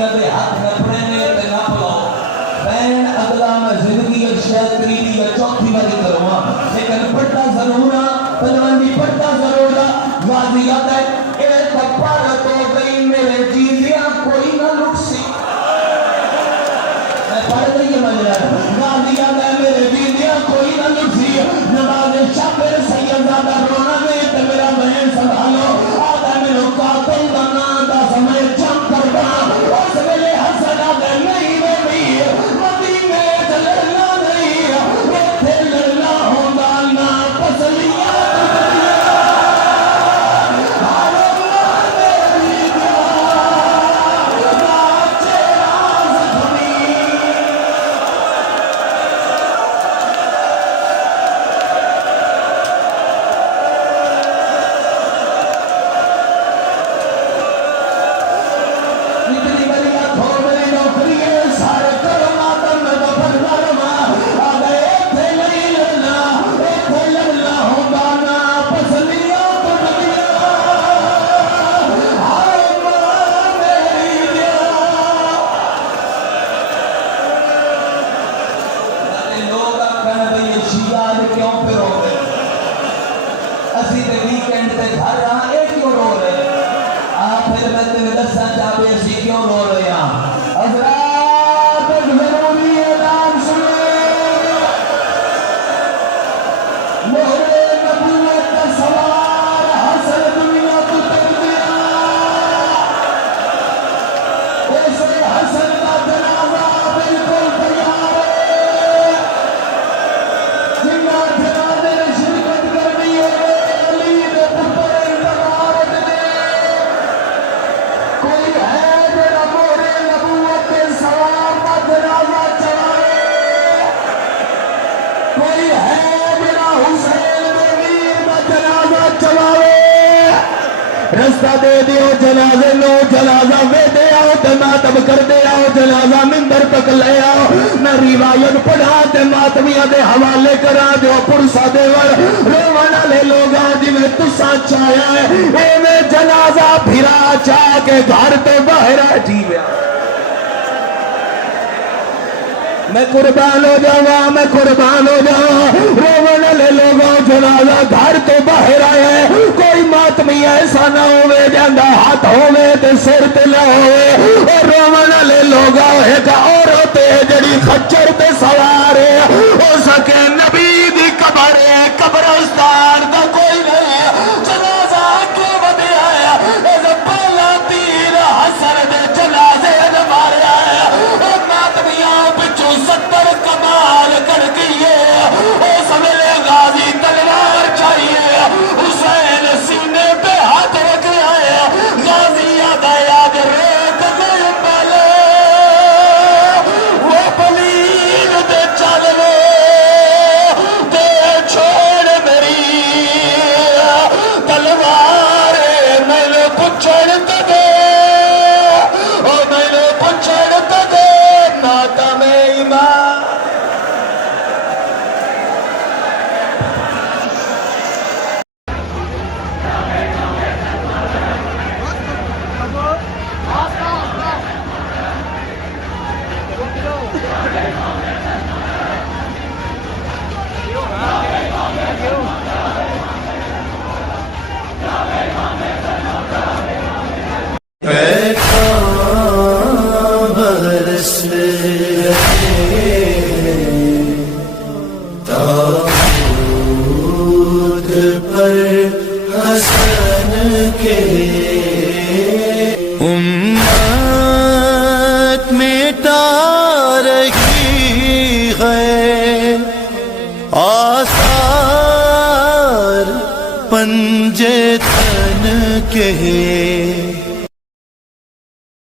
साथियों के हाथ में पड़े ते ना लो बैन अगला मैं जिंदगी शायद तीसरी या चौथी बार करूंगा लेकिन पढ़ता जरूर तलवंदी पढ़ता जरूर गाजी याद है ए तपर तो गई मेरे जीतिया कोई ना लुटसी मैं पढ़ गई मजरा गाजी याद है मेरे जीतिया कोई ना लुटसी नवाज शाबिर सैयदजादा रोना में ते मेरा बहन संभालो आदा मेरे कातिल दा नाम दा समय जम करदा उस वेले हसना दे नहीं वे मदीने च लड़ना नहीं इत्थे लड़ना होंदा ना तसलिया रस्ता दे दियो जनाजे लो जनाजा वे दे आओ ते मातम कर दे आओ जनाजा मिंबर तक ले आओ मैं रिवायत पढ़ा ते मातमिया दे हवाले करा दो पुरसा दे वर रोवन वाले लोग जिवें तुसा चाया है एवें जनाजा फिरा चा के घर तो बाहर जीव्या मैं कुर्बान हो जाऊंगा मैं कुर्बान हो जाऊंगा रोवन वाले लोगों जनाजा घर तो बाहर आया कोई मातमी ऐसा ना होवे जांदा हाथ होवे ते सिर ते ना होवे और रोवन वाले लोग एक औरत है जड़ी खच्चर ते सवार है हो सके नबी दी कब्र है कब्रिस्तान दा कोई नहीं जनाजा के वधिया है ए पहला तीर हसन दे जनाजे ने मारया है मातमियां पिछों 70 कमाल कर गई है उस वेले गाजी तलवार चाहिए हुसैन सीने पे हाथ रख आए गाजी याद याद रेत गए पले वो पलीन दे चल लो ते छोड़ मेरी तलवार मैंने पुछड़ ते दे ओ मैंने पुछड़ ते दे माता में ईमान उम्मत मिटा रही है आसार पंजे तन के